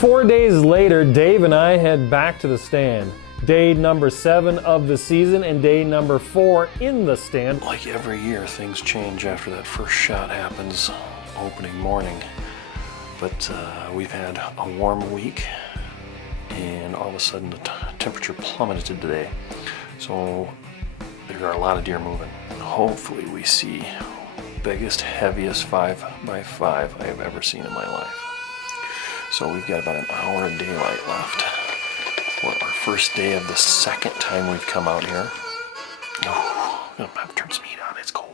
4 days later, Dave and I head back to the stand. Day number 7 of the season and day number 4 in the stand. Like every year, things change after that first shot happens opening morning. But we've had a warm week, and all of a sudden the temperature plummeted today. So there are a lot of deer moving. Hopefully we see biggest, heaviest 5x5 I have ever seen in my life. So we've got about an hour of daylight left for our first day of the second time we've come out here. Oh, I'm gonna have to turn some heat on, it's cold.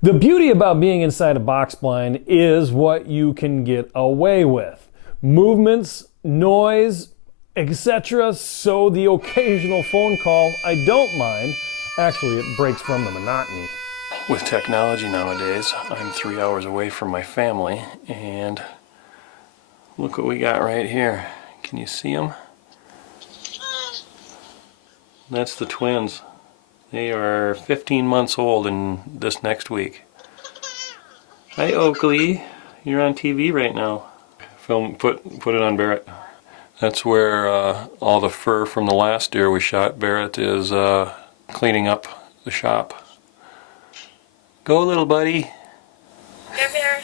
The beauty about being inside a box blind is what you can get away with. Movements, noise, etc. So the occasional phone call, I don't mind. Actually, it breaks from the monotony. With technology nowadays, I'm 3 hours away from my family, and look what we got right here. Can you see them? That's the twins. They are 15 months old in this next week. Hi Oakley, you're on TV right now. Put it on Barrett. That's where all the fur from the last deer we shot, Barrett is cleaning up the shop. Go little buddy. Come here.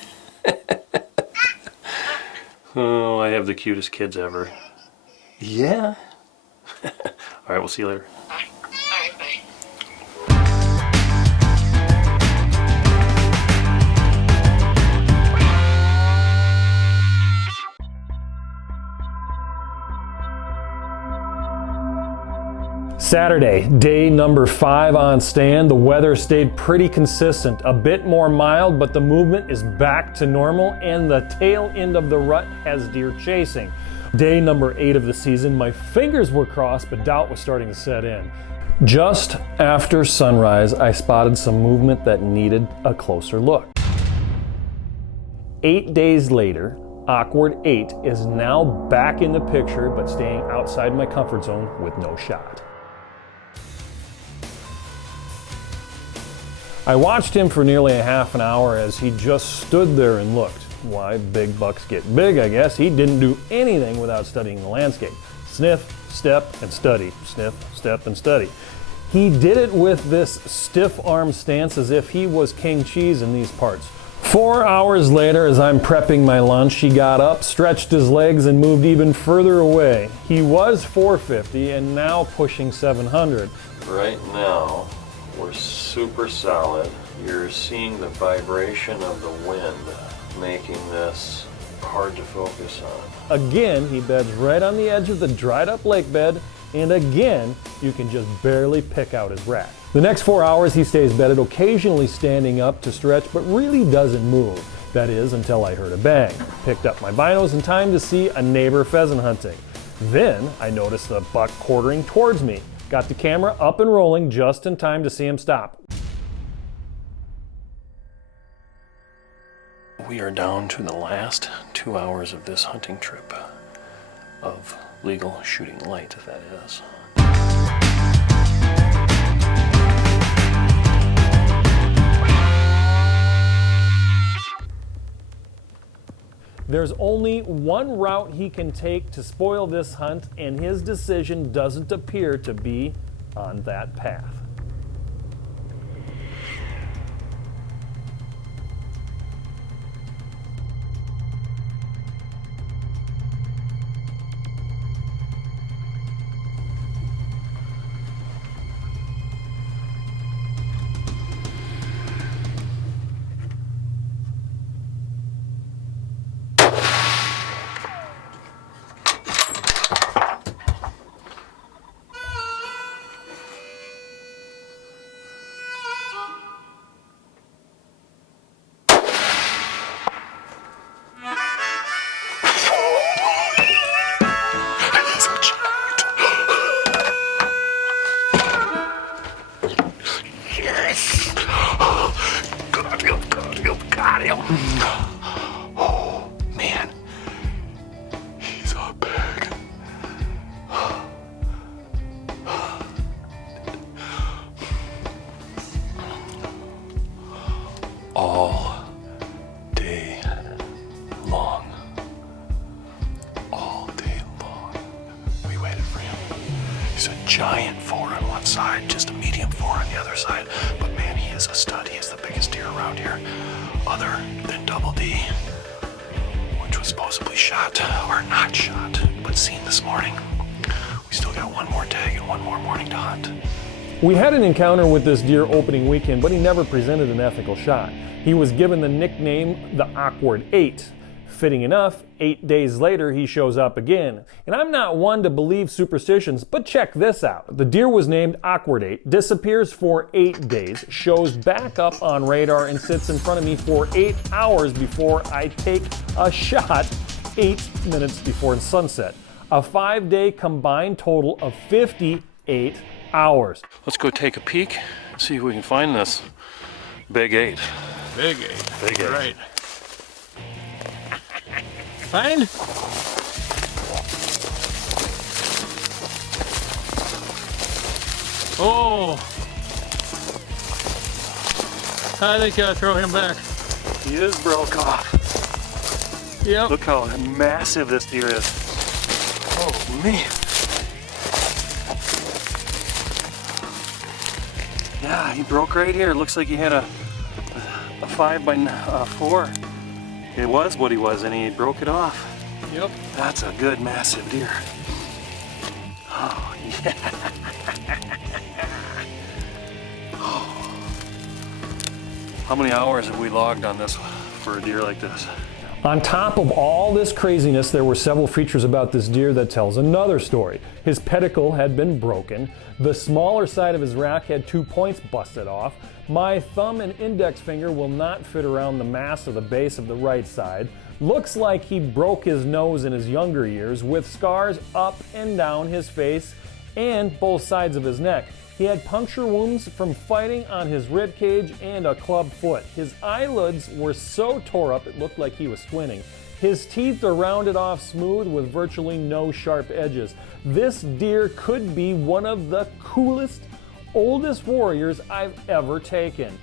Oh, I have the cutest kids ever. Yeah. Alright, we'll see you later. Alright, bye. Saturday, day number 5 on stand. The weather stayed pretty consistent, a bit more mild, but the movement is back to normal and the tail end of the rut has deer chasing. Day number 8 of the season, my fingers were crossed, but doubt was starting to set in. Just after sunrise, I spotted some movement that needed a closer look. 8 days later, Awkward 8 is now back in the picture, but staying outside my comfort zone with no shot. I watched him for nearly a half an hour as he just stood there and looked. Why, big bucks get big, I guess. He didn't do anything without studying the landscape. Sniff, step, and study. Sniff, step, and study. He did it with this stiff arm stance as if he was king cheese in these parts. 4 hours later, as I'm prepping my lunch, he got up, stretched his legs, and moved even further away. He was 450 and now pushing 700. Right now, we're super solid. You're seeing the vibration of the wind making this hard to focus on. Again, he beds right on the edge of the dried up lake bed, and again, you can just barely pick out his rack. The next 4 hours he stays bedded, occasionally standing up to stretch, but really doesn't move. That is, until I heard a bang. Picked up my binos in time to see a neighbor pheasant hunting. Then I noticed the buck quartering towards me. Got the camera up and rolling just in time to see him stop. We are down to the last 2 hours of this hunting trip of legal shooting light, that is. There's only one route he can take to spoil this hunt, and his decision doesn't appear to be on that path. Oh, man. He's a pig. All day long. All medium 4 on the other side. But man, he is a stud. He is the biggest deer around here, other than Double-D, which was supposedly shot, or not shot, but seen this morning. We still got one more tag and one more morning to hunt. We had an encounter with this deer opening weekend, but he never presented an ethical shot. He was given the nickname the Awkward 8. Fitting enough, 8 days later he shows up again. And I'm not one to believe superstitions, but check this out. The deer was named Awkward 8, disappears for 8 days, shows back up on radar, and sits in front of me for 8 hours before I take a shot 8 minutes before sunset. A 5-day combined total of 58 hours. Let's go take a peek, see if we can find this Big 8. Big 8. Big 8. Right. Fine. Oh. I think I'll throw him back. He is broke off. Yep. Look how massive this deer is. Oh man. Yeah, he broke right here. Looks like he had a 5x4. It was what he was, and he broke it off. Yep. That's a good, massive deer. Oh, yeah. How many hours have we logged on this for a deer like this? On top of all this craziness, there were several features about this deer that tells another story. His pedicle had been broken. The smaller side of his rack had 2 points busted off. My thumb and index finger will not fit around the mass of the base of the right side. Looks like he broke his nose in his younger years, with scars up and down his face and both sides of his neck. He had puncture wounds from fighting on his rib cage and a club foot. His eyelids were so tore up it looked like he was squinting. His teeth are rounded off smooth with virtually no sharp edges. This deer could be one of the coolest, oldest warriors I've ever taken.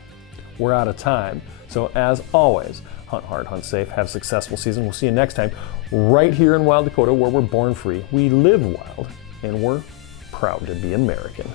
We're out of time, so as always, hunt hard, hunt safe, have a successful season. We'll see you next time right here in Wild Dakota, where we're born free, we live wild, and we're proud to be American.